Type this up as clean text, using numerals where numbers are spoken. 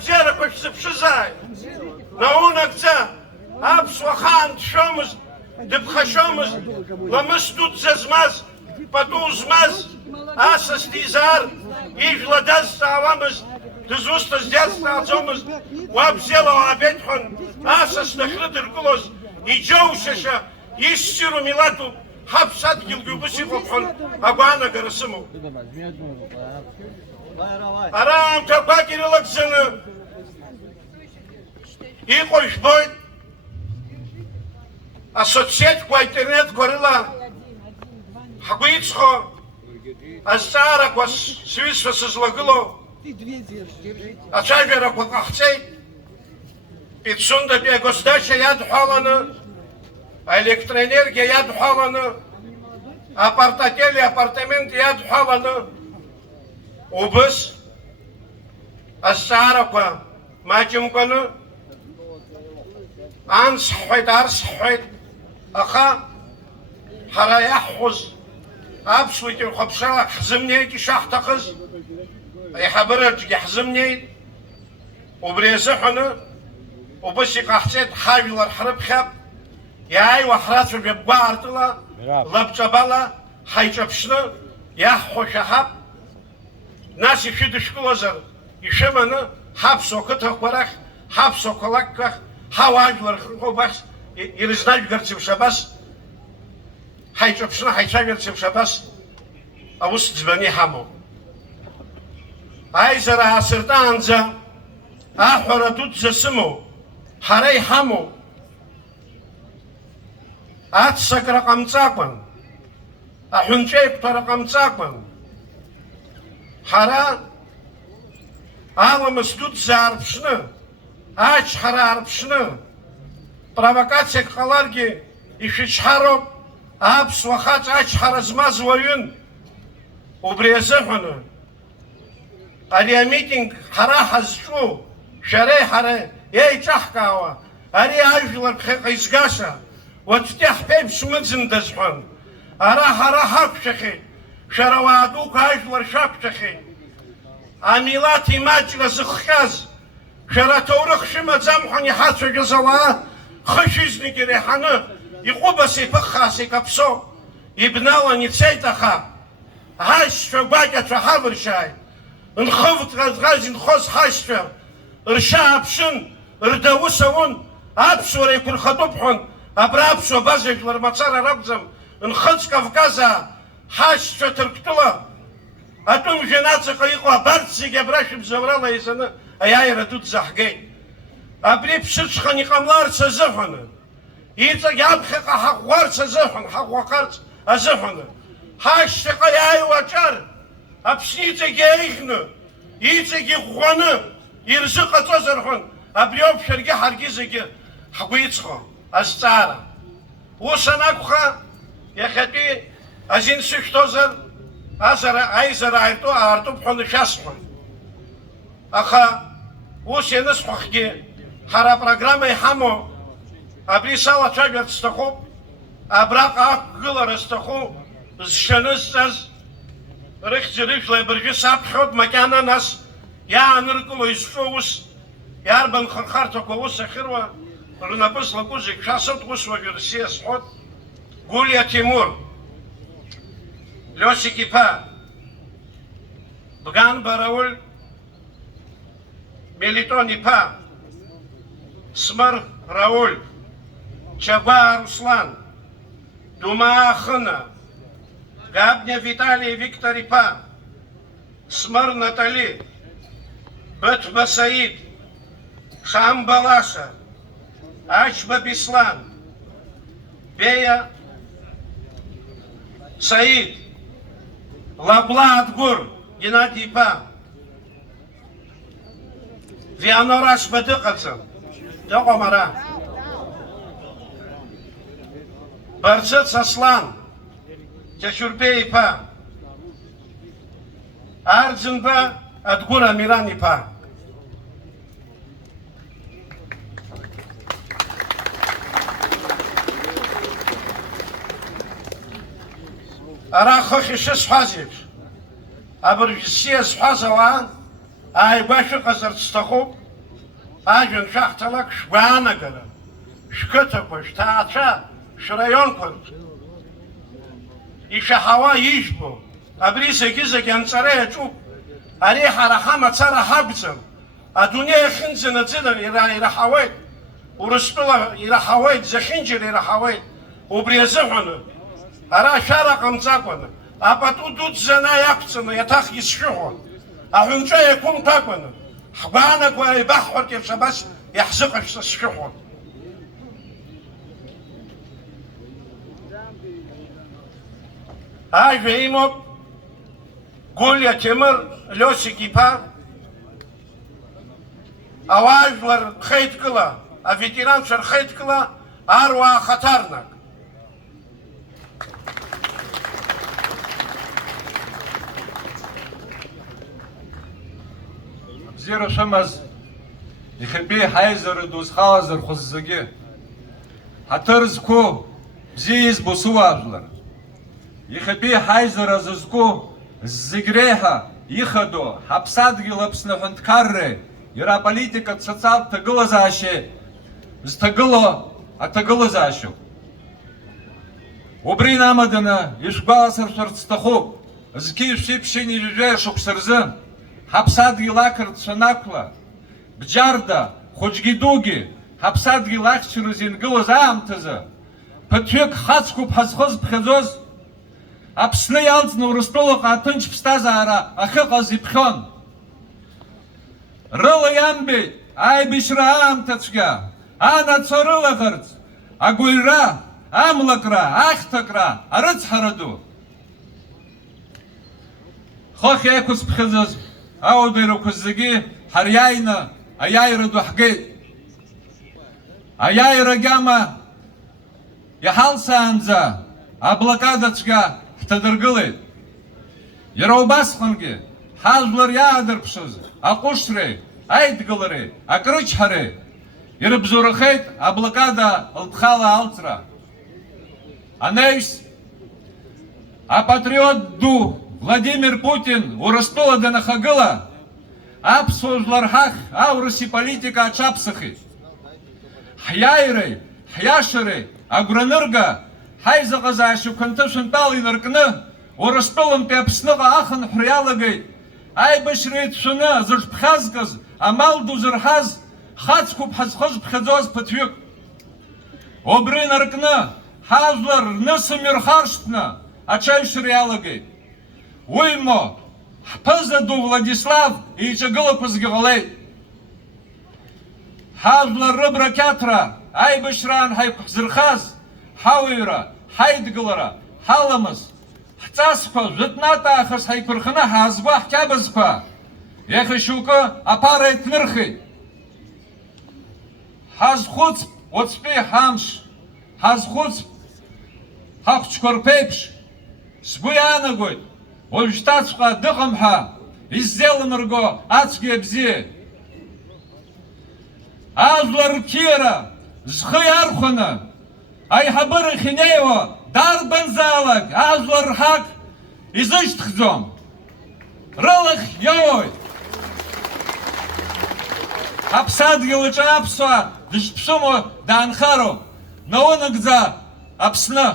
абзера шәзыԥшызааит. Наунагӡа аԥсуа хаан дшәомызт, дыԥхашьомызт, ламыс дуӡӡа змаз, пату змаз, асас дизаар, ижәла дазҵаауамызт, дызусҭаз диазҵааӡомызт, уа бзиала уаабеит ҳәан, асас дахьрыдыркылоз, иџьоушьаша, иссиру милаҭуп, ҳаԥсадгьылгьы убыс иҟоуп ҳәан агәаанагара сымоуп. Ара аамҭақәак ирылагӡаны иҟоу жәбоит, асоциетқәа, аинтернетқәа рыла ҳгәы иҵхо азҵаарақәа сҩызцәа сызлагылоу ацәажәарақәа ҟаҳҵеит. Пицундатәи агосдача иадҳәаланы, аелектроенергиа иадҳәаланы, апартатели апартамент иадҳәаланы, убыс азҵаарақәа маҷымкәаны анс ҳҳәеит, арс ҳҳәеит, аха ҳара иаҳҳәоз аԥсуа икьырхәаԥшрала ҳзымнеит ишаҳҭахыз, аиҳабыраҿгьы ҳзымнеит. Убри азыҳәаны убыс иҟаҳҵеит, ҳажәлар ҳрыԥхьап, иааиуа ҳрацәажәап гәаартыла, лабҿабала, ҳаиҿаԥшны иаҳҳәо шәаҳап. Нас ишәыдышәкылозар ишәыманы ҳаԥсуа қыҭақәа рахь, ҳаԥсуа қалақьқәа рахь, ҳауаажәлар рхы убас ирызнажәгарц еиԥш абас ҳаиҿаԥшны ҳаицәажәарц еиԥш абас аус ӡбаны иҳамоуп. Аизара аасыртаанӡа аҳәара дуӡӡа сымоуп, ҳара иҳамоуп. Аццакра ҟамҵакәан, аҳәынҵәеиқәҭәара ҟамҵакәан, ҳара аламыс дуӡӡа аарԥшны, ачҳара аарԥшны, провокациак ҟаларгьы ишәычҳароуп, аԥсуа хаҵа ачҳара змаз уаҩын. Убри азыҳәаны ари амитинг ҳара ҳазҿу, шәареи ҳареи еиҿаҳкаауа, ари ажәлар ԥхьаҟа изгаша, уаҵәтәи ҳԥеиԥш мыӡындаз ҳәан, ара ҳара ҳақәшәахьеит, шәара ауаа дуқәа ажәлар шәақәшәахьеит. Амилаҭ имаҷра зыхҟьаз, шәара аҭоурых шәымаӡам ҳәан иҳацәажәаз ауаа хышәизник иреиҳаны иҟәыбаса иԥыххааса икаԥсо ибналан ицеит, аха ҳашьцәа гәакьацәа ҳавыршьааит. Нхывҟьаӡӷаз инхоз ҳашьцәа ршьа ааԥшын, рдаус аун, аԥсуара еиқәырхатәуп ҳәан, абра аԥсуа базажәлар мацара ракәӡам, нхыҵ Кавказаа ҳашьцәа Ҭырқәтәыла атәымжәан аҵаҟа иҟоу абарҭ зегьы абра шәыбзоурала еизаны аиааира дуӡӡа ҳгеит. Абри ԥсыҽхан иҟамларц азыҳәаны, иҵагь аԥхьаҟа ҳаӷәӷәарц азыҳәан, ҳаӷәӷәахарц азыҳәаны, ҳашьҭаҟа иааиуа аҿар Аԥсны иҵегь еиӷьны, иҵегь иӷәӷәаны ирзыҟаҵозар ҳәан, абри ауп шәаргьы ҳаргьы зегьы ҳгәы иҵхо азҵаара. Ус анакәха, иахьатәи азин сышәҭозар, аизара аартуп ҳәаны шәасҳәоит. Аха ус ианысҳәахгьы ҳара апрограмма иҳамоу, абри салацәажәарц сҭахуп, абраҟа ақәгылара сҭаху зшьанызҵаз рыхьӡи рыжәлеи абыржәы саԥхьоит макьана, нас иааныркыло изҿу ус, иарбан хырхарҭақәа ус ахьыруа, рнапы злаку зегь шәасырҭ ус уажәы Рсиа сҳәоит. Гулиа Тимур, Лиосик иԥа, Бганба Рауль, Мелитон иԥа, Смыр Рауль, Чагәаа Руслан, Думаа Хына, Габня Виталий Виктор иԥа, Смыр Натали, Быҭәба Саид, Шамба Лаша, Ачба Беслан, Бея Саид, Лабла Адгәыр Геннади иԥа, Вианор Ашба дыҟаӡам, дыҟам ара. Барцыц Аслан, Ҷашәырбеи иԥа, Арӡынба Адгәыр Амиран иԥа. Ара хыхь ишысҳәаз еиԥш, абыржәы Рсиа зҳәаз ауаа ааигәа шәыҟазарц сҭахуп, ажәҩан шәахҭалак шәгәаанагара, шәқыҭақәа, шәҭаацәа, шәраионқәа ишәаҳауа ижәбо, абри зегьы анҵара иаҿуп. Ари ҳара ҳамацара ҳакәӡам. Адунеи ахьынӡанаӡыда ираҳауеит, Урыстәыла ираҳауеит, зехьынџьара ираҳауеит. Убри азыҳәаны ара шәара ҟамҵакәаны, апату дуӡӡаны иақәҵаны иаҭах исшәыҳәон, аҳәынҵәа иақәымҭакәаны, ҳгәаанагақәа еибаҳҳәарц еиԥш абас иаҳзыҟашәҵа сшәыҳәон. Ажәа имоуп Гәлиа Ҭемыр Лиосик-иԥа, ауаажәлар рхеидкыла, аветеранцәа рхеидкыла аруаа хаҭарнак. Абзиара шәымаз, иахьатәи ҳаизара ду зхалазырхәыз зегьы, ҳаҭыр зқәу, бзиа избо сыуаажәлар, иахьатәи ҳаизара зызку зегь реиҳа ихадоу ҳаԥсадгьыл Аԥсны аҳәынҭқарреи, иара аполитикатә социалтә ҭагылазаашьеи зҭагыло аҭагылазаашьоуп. Убри намаданы ишәгәаласыршәарц сҭахуп, зқьи-шәшәи ԥшьыни ҩажәеи шықәса рзы ҳаԥсадгьыл ақырҭцәа анақәла, бџьарда, хәыҷгьы дугьы ҳаԥсадгьыл ахьчараз иангылаз аамҭазы, ԥыҭҩык хацқәоуп ҳазхыз ԥхьаӡоз, Аԥсны иалҵны Урыстәылаҟа аҭынч ԥсҭазаара ахьыҟаз иԥхьон. Рыла иамбеит аибашьра аамҭацәгьа, анацәа рылаӷырӡ, агәыҩра, амлакра, ахьҭакра, арыцҳара ду. Хыхь еиқәызԥхьаӡаз ауадаҩрақәа зегьы ҳариааины аиааира ду ҳгеит. Аиааира агьама иҳалсаанӡа аблокадацәгьа ҳҭадыргылеит. Иара убасҟангьы ҳажәлар иаадырԥшыз аҟәышреи, аидгылареи, акрычҳареи ирыбзоурахеит аблокада лԥхала алҵра. Анаҩс апатриот ду Владимир Путин Урыстәыла данахагыла, аԥсуа жәлар ҳахь аурыс иполитика аҽаԥсахит. Ҳиааиреи, ҳиашареи агәра-нырга ҳаизыҟазаашьа қәынҭышәынтәала инаркны Урыстәылантәи Аԥсныҟа ахынҳәра иалагеит. Аибашьра еицәшәаны зыҿԥхьазкыз, амал ду зырҳаз, хацқәоуп ҳазхыз ԥхьаӡоз ԥыҭҩык. Убри наркны ҳажәлар рнысым ирхаршҭны аҽаҩшьра иалагеит. Уимо ҳԥыза ду Владислав еиҿагылақәазгьы ҟалеит. Ҳажәлар рыбра қьаҭра аибашьраан ҳаиқәҳзырхаз, ҳауаҩра, ҳаидгылара, ҳаламыс, ҳҵасқәа жәытәнатә аахыс ҳаиқәырханы ҳаазгәа ҳқьабзқәа иахьа шьоукы аԥара иҭнырхит. Ҳазхәыцп уаҵәтәи ҳамш, ҳазхәыцп ҳахәҷқәа рԥеиԥш. Сгәы иаанагоит уажәшьҭаҵәҟьа дыҟам ҳәа иззеилмырго ацәгьа абзиа. Ажәлар рқьиара зхы иархәаны аиҳабырахь инеиуа дарбанзаалак ажәлар рҳақ изышьҭхьӡом, рылахь иоуит. Ҳаԥсадгьыл аҿы аԥсуаа дышԥшәымоу даанхароуп, наунагӡа Аԥсны.